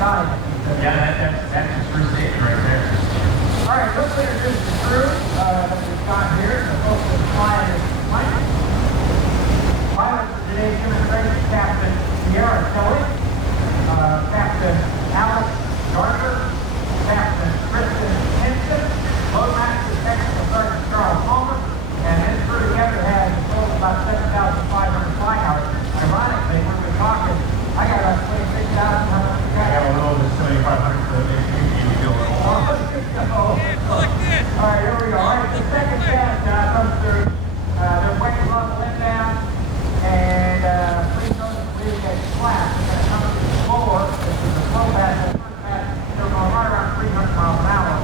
died. Yeah, that's his first statement right there. All right, let's introduce the crew that we've got here. The folks that fly this plane. Pilot for today's demonstration, Captain Sierra Kelly, Captain Alex Gardner, Captain Kristen Henson, Globemaster Technical Sergeant Charles Palmer, and this crew together has a total of about 7,500 flying hours. Ironically, when we're talking, I got about 26,000. How much you got? I got a little over 7,500, so it makes you feel a little All right, here we go. All right, the second cast comes through. They're waiting on the wind down, and please notice leaving a flat. It's going to come to the floor. This is the slow pass. The first pass, they're going right around 300 miles an hour.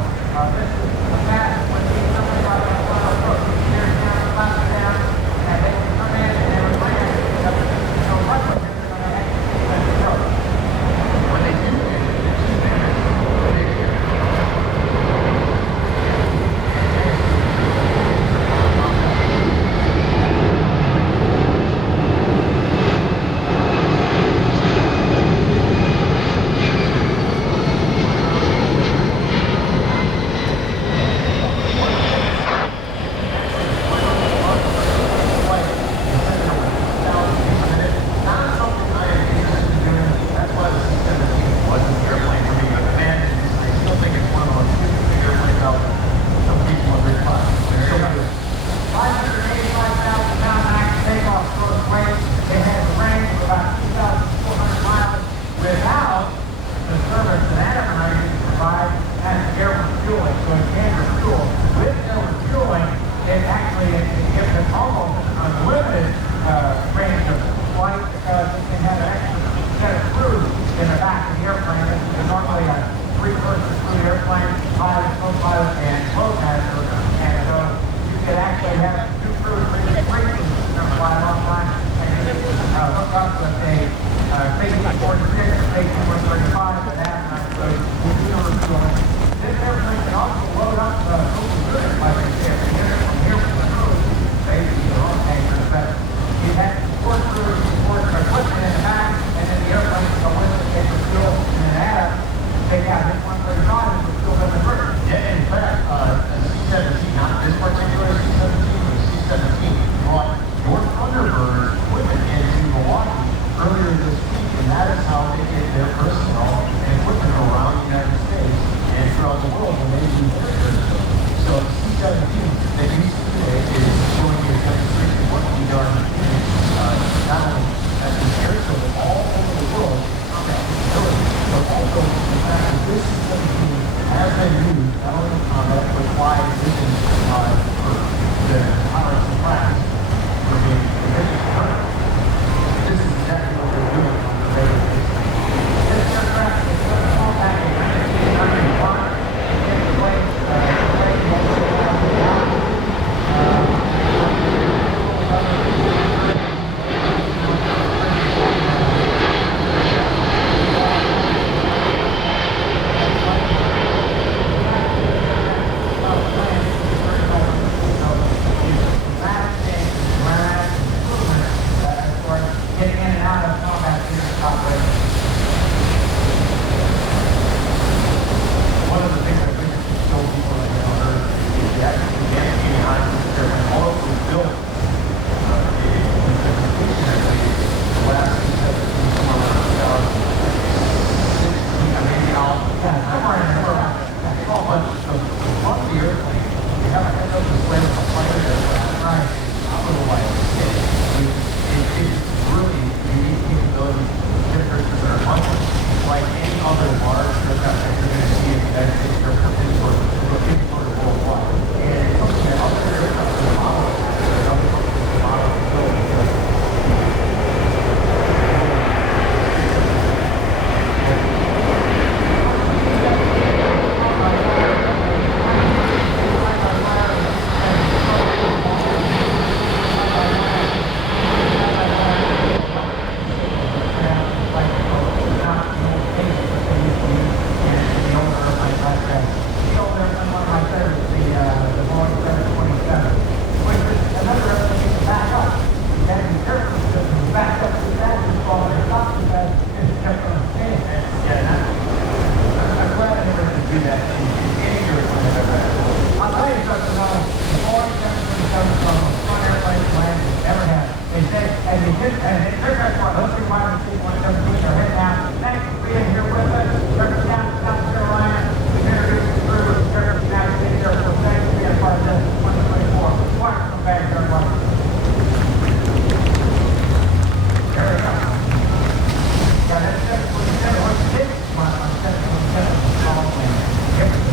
This is the pass when you something about that final approach. You steer down, flaps down, and they can come in and they will land. So right when they're going to actually let it go. When they do earlier this week, and that is how they get their personnel and equipment around the United States and throughout the world when they do their personnel. So the C-17 that you see today is showing you a demonstration of what can be done in not only at the Airshow, but all over the world combat capability. So also the fact that this C-17 has been used not only in combat, but fly vision for the pilots and practice for being efficient. This is exactly what they're doing on the regular basis. This aircraft is going to fall back in 1991 in the place getting in and out of combat unit operations. one of the things I think should show people that you know is the actual beginning behind this airplane. All it was built the last C-17 somewhere around 2016, maybe now. Yeah, somewhere in there. But the front of the airplane, you have a heads-up display with a fighter aircraft. Right. Top of the line. It's really unique capabilities, differences that are much like any other large aircraft that you're going to see in the United States